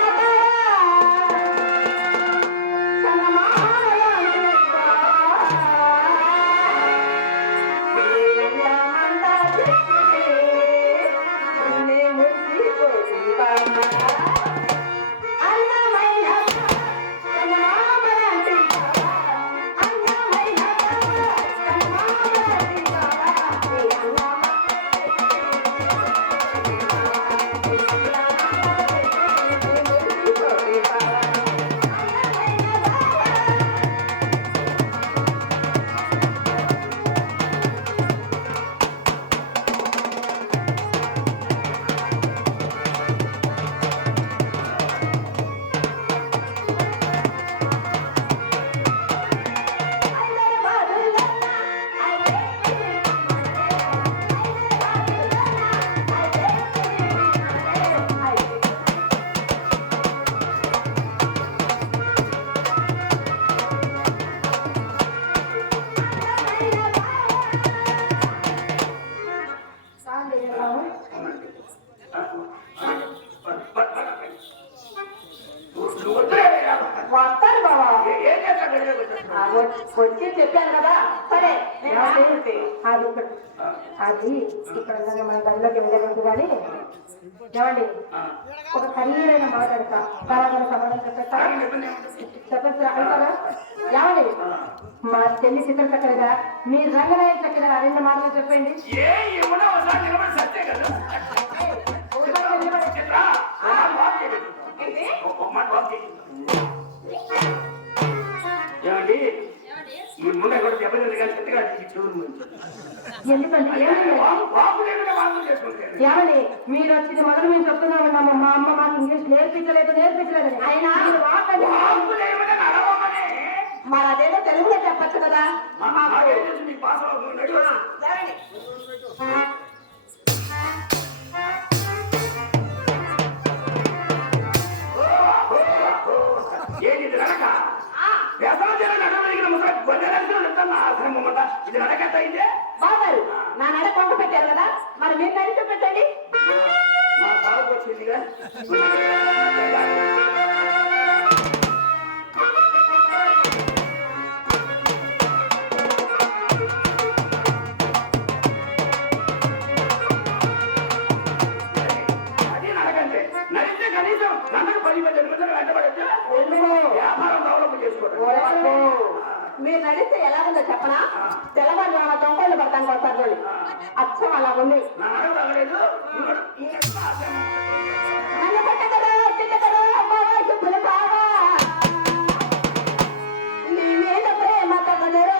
వస్తాను బాబా ఏం చేస్తాడు వచ్చి చెప్పాను కదా సరే అది అది ఇక్కడ మన గదిలోకి వెళ్ళలేదు కానీ ఏమండి ఒక ఖరీదైన మాట అడతా తరాగల సమాధానం చెప్పచ్చు అంటారా ఏమండి మా చెల్లి చిత్ర చక్కరగా మీ రంగనాయ చక్కరగా రెండు మాటలు చెప్పండి ఏమండి ఈ ముందు కూడా చెప్పలేదు కానీ చెట్టుగా చూడు ఎందుకంటే ఏమండి మీరు వచ్చింది మొదలు మేము చెప్తున్నాము మా అమ్మ మాకు ఇంగ్లీష్ నేర్పించలేదని అయినా మరి అదేదో తెలుగులో చెప్పచ్చు కదా బాబారు నా నడ కొండ పెట్టారు కదా మరి మీరు నడిచి పెట్టండి నడిస్తే కనీసం నన్నకు 10 నిమిషాలు వెంటబడచ్చు వ్యాపారం డెవలప్ చేసుకోవడం. మీరు నడిస్తే ఎలా ఉందో చెప్పనా తెల్లవారు మా దొంగలు పడతాను కొడతారు అచ్చం అలా ఉంది నన్ను పట్టకరు తిట్టకరు అమ్మావా చెప్పులు బావా నీ మీద ప్రేమ తగదరు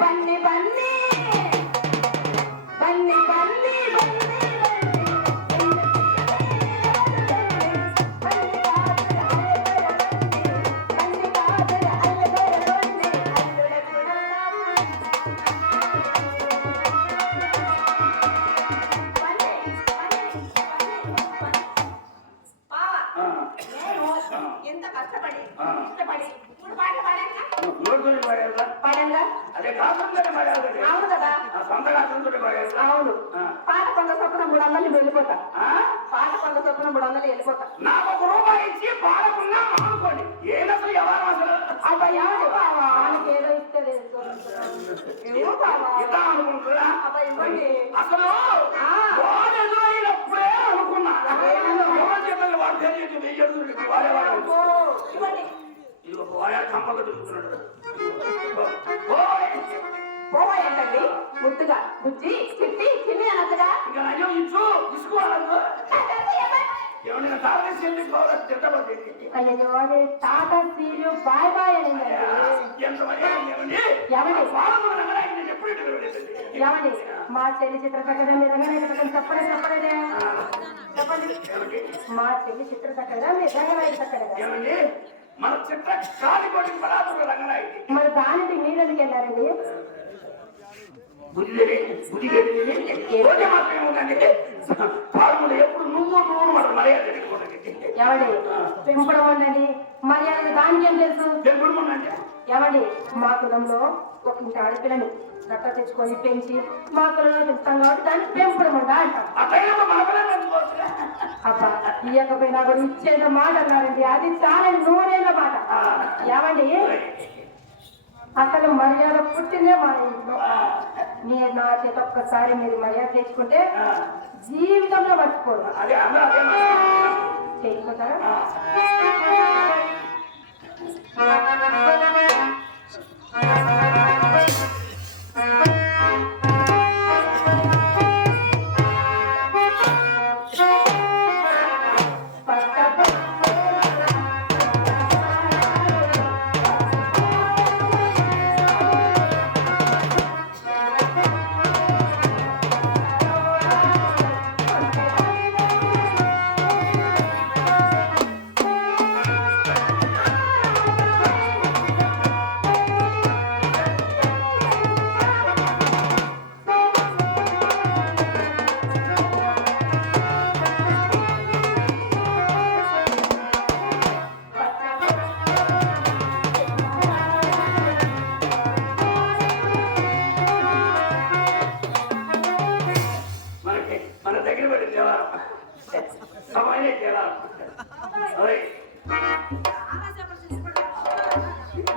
బన్నీ బన్నీ బన్నీ బన్నీ ఎంత కష్టపడి ఇష్టపడి పాడంగా అదే కాకుండా అవును కదా సొంత కాకుండా అవును పాట కొంత చొప్పున 300 వెళ్ళిపోతా పాట కొంత చొప్పున 300 వెళ్ళిపోతా నాకు ₹1 ఇచ్చి పాడకుండా మానుకోండి ఏదసలు ఎవరు అసలు అబ్బాయి వాళ్ళకి ఏదో ఇస్తుంది ఇద్దాం అనుకుంటున్నా అబ్బాయి ఇవ్వండి అసలు వాడేదో అయినప్పుడే అనుకున్నా చెప్పండి వాడు తెలియదు ఇవ్వండి ఇది ఒక వాయా కంపగా చూసుకున్నాడు పోవాయంటండి ముద్దుగా బుజ్జి చిట్టి చిన్ని అనొద్దుగా ఇంకా నయం ఇచ్చు తీసుకోవాలను ఏమన్నా తాగేసి వెళ్ళిపోవాలి తిట్టబోతుంది అయ్యో టాటా సీరియో బాయ్ బాయ్ అని ఎంత ఏమండి ఏమండి ఎప్పుడు ఏమండి మా చెల్లి చిత్రకథ మీ రంగనాయక చెప్పండి చెప్పలేదే చెప్పండి. మా చెల్లి చిత్రకథ మీ రంగనాయక కథ ఏమండి మన చిత్ర కాలికోటి పడాదు రంగనాయకి. మరి దానికి మీరు ఎందుకు వెళ్ళారండి? ఎప్పుడు నువ్వు మన మర్యాద ఏమండి పెంపడం ఉండండి మర్యాద దానికి ఏం తెలుసు? ఏమండి మా కులంలో ఒక ఇంటి ఆడపిల్లని దత్త తెచ్చుకొని పెంచి మా కులంలో పెంచుతాం కాబట్టి దాన్ని పెంపడం ఉండ అంటాం. అబ్బా ఇయ్యకపోయినా కూడా ఇచ్చేంత మాట అన్నారండి, అది చాలా నూనెల మాట. ఏమండి అసలు మర్యాద పుట్టిందే మా ఇంట్లో. మీరు నా చేత ఒక్కసారి మీరు మర్యాద తెచ్చుకుంటే జీవితంలో మర్చిపోరు. చేయకపోతారా?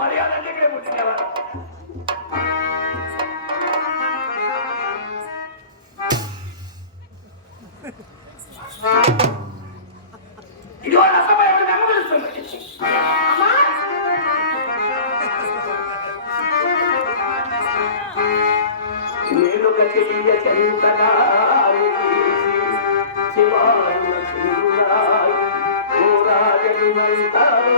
మర్యాద దగ్గరే పుట్టినవారు. ఇదిగో నష్టపోయి నమ్మకలుస్తుంది. నేను కట్టియ చంతగా శివాను రాజనుమంతారు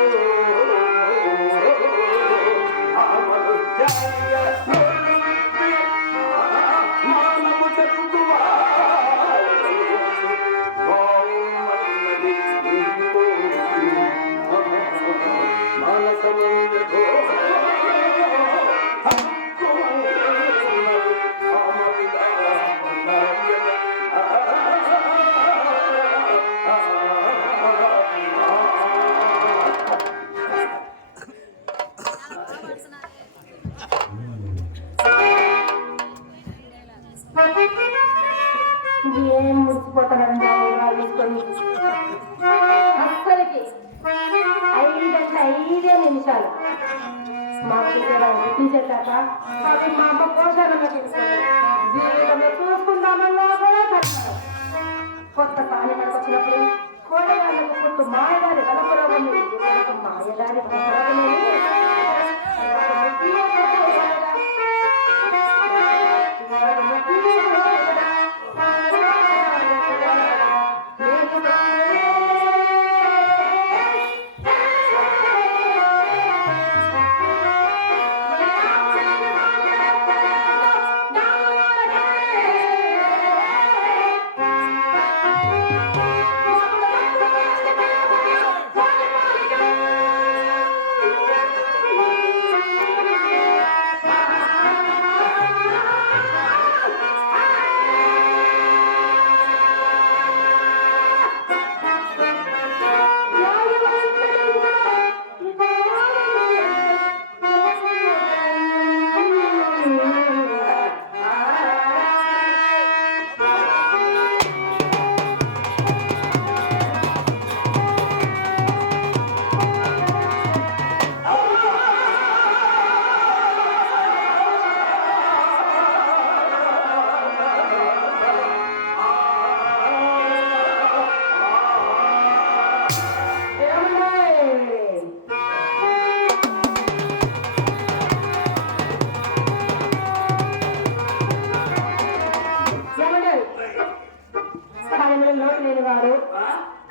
మానము చదువువా ఏం మురిసిపోతున్నారండి తీసుకొని. అస్సలకి 5 గంటల 5 నిమిషాలు మాకు తీసేశాక అవి మా అమ్మ పోషణలో జీవితంలో చూసుకుందామన్నా కూడా కట్టారు. కొత్త కాని మనకు వచ్చినప్పుడు కోడగాళ్ళకు పుట్టు మాయగారి బలపురగం మాయగారి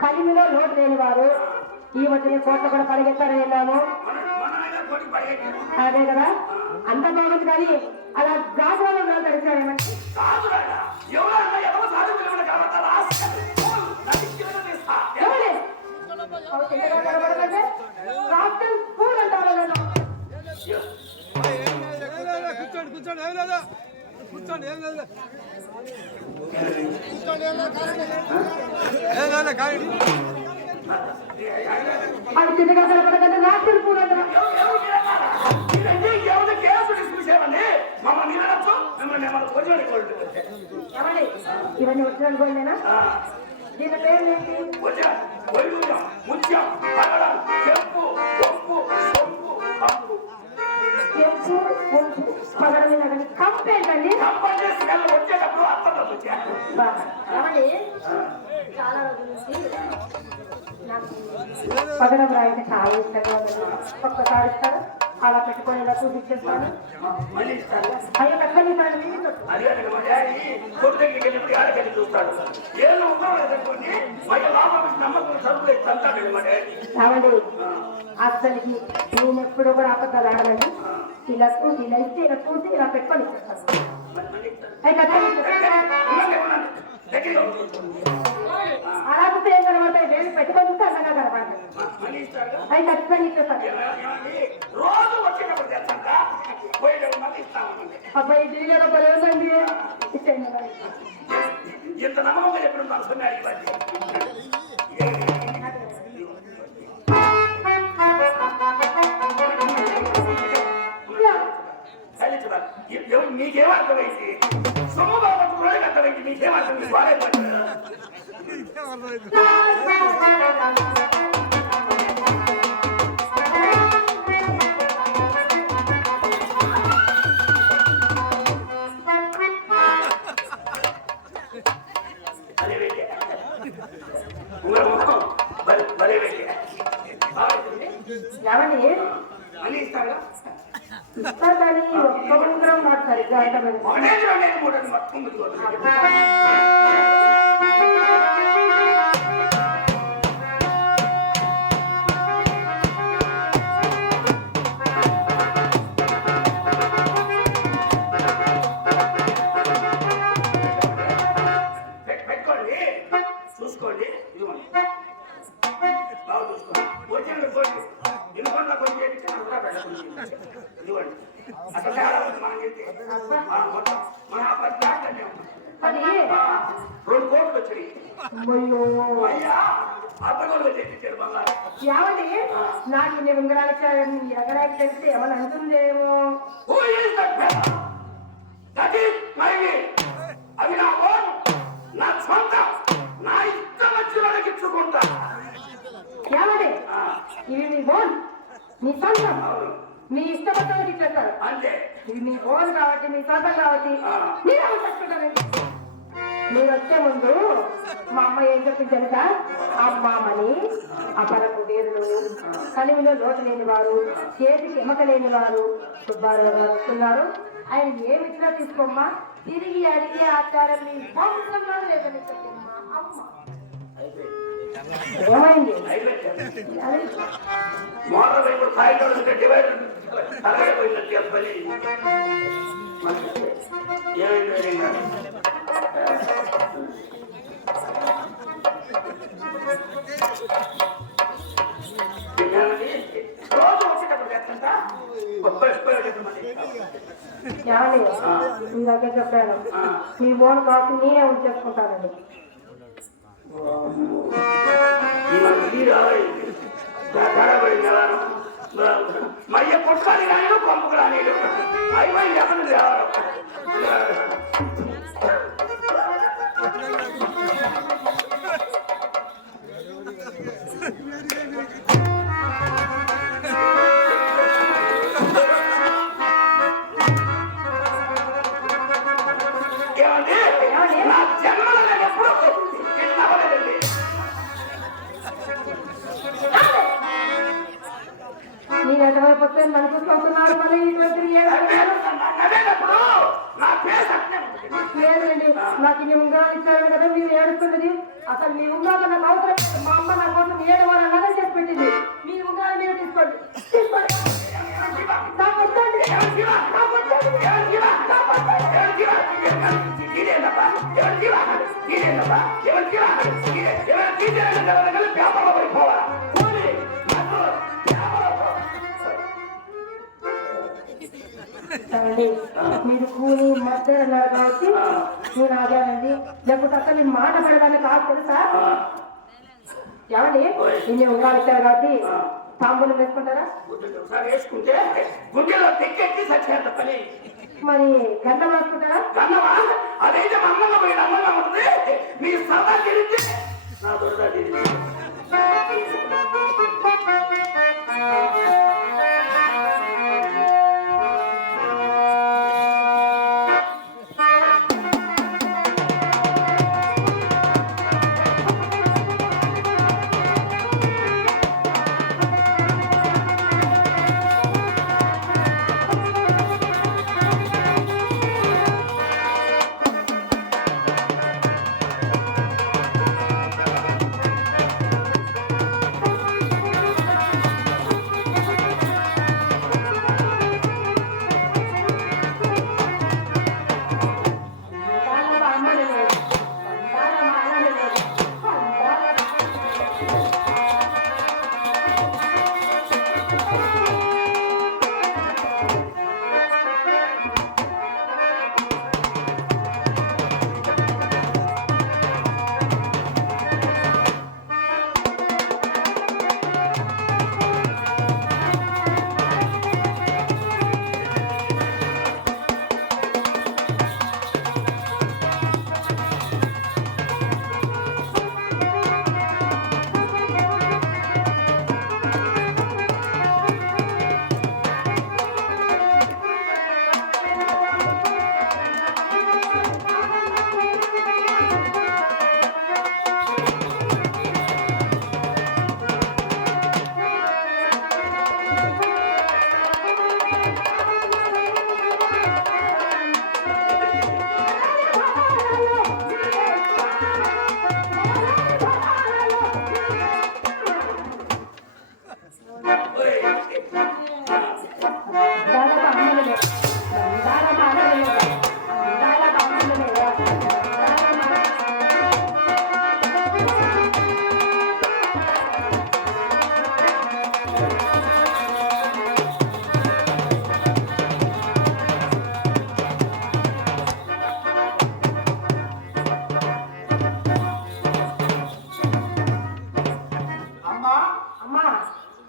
కలిమిలో లోటు లేని వారు ఈ మధ్య కోట్ల కూడా పరిగెత్తారని వెళ్ళాము. అదే కదా అంత బాగుంది కానీ అలా గాజువాలో తడిచాడేమంటే కాదురాడా ఎవరన్నా ఎవరు సాధించలేమని కావద్దా స్కూల్ అంటారు కూర్చోండి ఏం లేదా కూర్చోండి ఏం లేదా అది చిన్నగా కనపడకంటే రాష్ట్రం స్కూల్ అంటారు ఏమండి ఇవన్నీ వచ్చిన పోయిందేనా దీని పేరు ఏంటి చెప్పు పదవి కంప్లైంట్ అండి ఏమండి చాలా రోజుల నుంచి నాకు పదనం రాయితే చాలా ఇష్టంగా ఉంది ఒక్కసారి ఇస్తారు అలా పెట్టుకొని ఇలా చూపించేస్తాను అయ్యో కట్టండి కావండి అసలుకి నేను ఎప్పుడు కూడా అబద్ధాలు ఆడలేదు ఇలా చూసి ఇలా ఇస్తే ఇలా చూసి ఇలా పెట్టుకొని ఇచ్చేస్తాను అలా చూస్తే ఏం కనబడతాయి వేలు పెట్టుకొని చూస్తే అందంగా కనబడతాయి అవి ఖచ్చితంగా ఇచ్చేస్తాను అబ్బాయి డీలర్ పర్లేదండి ఇచ్చేయండి ఇంత నమ్మకం ఎప్పుడు మీకేమర్థమైంది సొమ్ము అర్థమైంది మీకేమర్థమైంది బాగా ఏమండి మనీ ఇస్తారా ఇస్తారు కానీ ఒక్క ఉంగరం నాకు సరిగ్గా పెట్టుకోండి చూసుకోండి ఇదిగోండి బాగా చూసుకోండి వచ్చే ఇదిగోండి కొంచెం ఇదిగోండి అసలు చాలా మనం చెప్తే మొత్తం మన అది 2 కోట్లు వచ్చాయి అయ్యా అర్థగోలు చేయించారు మళ్ళా ఏమండి నాకు నీ ఉంగరానికి ఎగరాకి తెలిస్తే ఏమని అంటుందేమో అవి నా ఓన్ నా సొంత నా ఇష్టం వచ్చిన వాళ్ళకి ఇచ్చుకుంటా ఏమండి ఇవి మీ ఓన్ మీ సొంతం మీ ఇష్టపడ్డకి ఇచ్చేస్తారు అంతే ఇది మీ ఓన్ కాబట్టి మీ సొంతం కాబట్టి మీరు అవసరం మీరు వచ్చే ముందు మా అమ్మ ఏం చెప్పింది కదా అమ్మామని అపరకు వీరులు కలిమిలో లోటు లేని వారు చేతికి ఎమక లేని వారు సుబ్బారావు గారు వస్తున్నారు ఆయన ఏమి ఇచ్చినా తీసుకోమ్మా తిరిగి అడిగే ఆచారం మీ వంశంలో లేదని చెప్పింది మా అమ్మ ఏమైంది మీ దగ్గర చెప్పాను మీ ఓన్ కాఫీ నేనే ఉంచేసుకుంటానండి మయ్య కొట్టుకొని కానీ పంపుకు రానిడు అయిపోయి ఎవరు తేవాలి నా జన్మలో నేను ఎప్పుడూ నవ్వలేదండి నేను ఎటువైపు వస్తే నన్ను చూసుకుంటున్నారు మళ్ళీ లేదండి నాకు ఇన్ని ఉంగరాలు ఇచ్చారు కదా మీరు ఏడుస్తున్నది అసలు మీ ఉంగరాలు నాకు అవసరం మా అమ్మ నా కోసం ఏడవాలన్నదే చెప్పి పెట్టింది మీ ఉంగరాలు మీరు తీసుకోండి తీసుకోండి నాకు వద్దండి ఏమండి మీరు కూలి మధ్య అన్నారు కాబట్టి నేను ఆగానండి లేకపోతే అసలు నేను మాట పడదాన్ని కాదు తెలుసా ఏమండి ఇన్ని ఉండాలి ఇచ్చారు కాబట్టి తాంబూలం వేసుకుంటారా వేసుకుంటే గుండెలో తెక్కెట్టి సచ్చేంత పని మరి గంధం వేసుకుంటారా గన్నవా అదైతే మంగళ పోయిన అమ్మంగా ఉంటుంది మీ సదా తిరిగి నా దొరద తిరిగి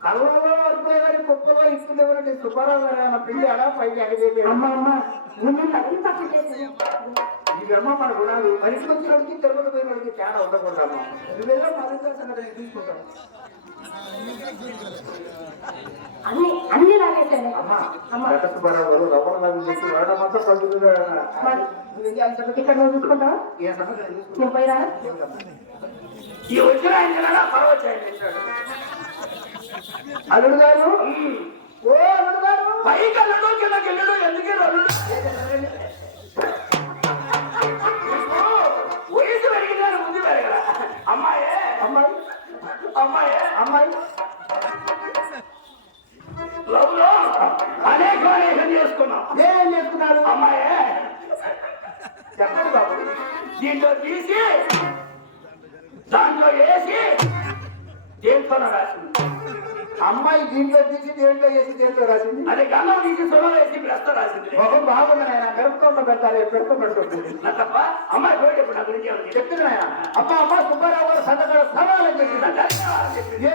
కళ్ళలో వరిపోయేవారి కుప్పలో ఇస్తున్నవారు సుబ్బారావు గారు అన్న పిండి అలా పైకి అడిగేది అమ్మ అమ్మ నువ్వు అది తప్పు చేసింది ఇవమ్మ మన గుణాలు మనిషి వచ్చినోడికి తిరుపతి పోయినోడికి తేడా ఉండకూడదమ్మా నువ్వెల్లో మరింత సంగతి తీసుకుంటాం అన్ని లాగేసాను అమ్మా సుబ్బారావు గారు రవ్వ చేసి వాడడం అంతా ఇక్కడ నువ్వు చూసుకుంటావా ఏ సంగతి నువ్వు పోయిరా ఈ వచ్చిన ఆయన పర్వచ్చాయి అల్లుడు గారు ఓ అల్లుడు గారు పైకి అల్లుడు కింద గిల్లుడు ఎందుకే అల్లుడు వయసు పెరిగిన ముందు పెరగల అమ్మాయే అమ్మాయి అమ్మాయే అమ్మాయి లవ్ లో అనేకం చేసుకున్నాం ఏం చేసుకున్నారు అమ్మాయే చెప్పండి బాబు దీంట్లో తీసి దాంట్లో వేసి దేంట్లో రాసింది అమ్మాయి దీంట్లో తీసి దేంట్లో వేసి దేంట్లో రాసింది అదే గంధం తీసి సొలో వేసి బ్రస్త రాసింది మొహం బాగుంది ఆయన గర్భంలో పెట్టాలి పెడుతుంది నా తప్ప అమ్మాయి పోయేటప్పుడు నా గురించి చెప్తున్నాయన అమ్మ సుబ్బారావు గారు సంతకాల స్థలాలని చెప్పింది చెప్పింది ఏ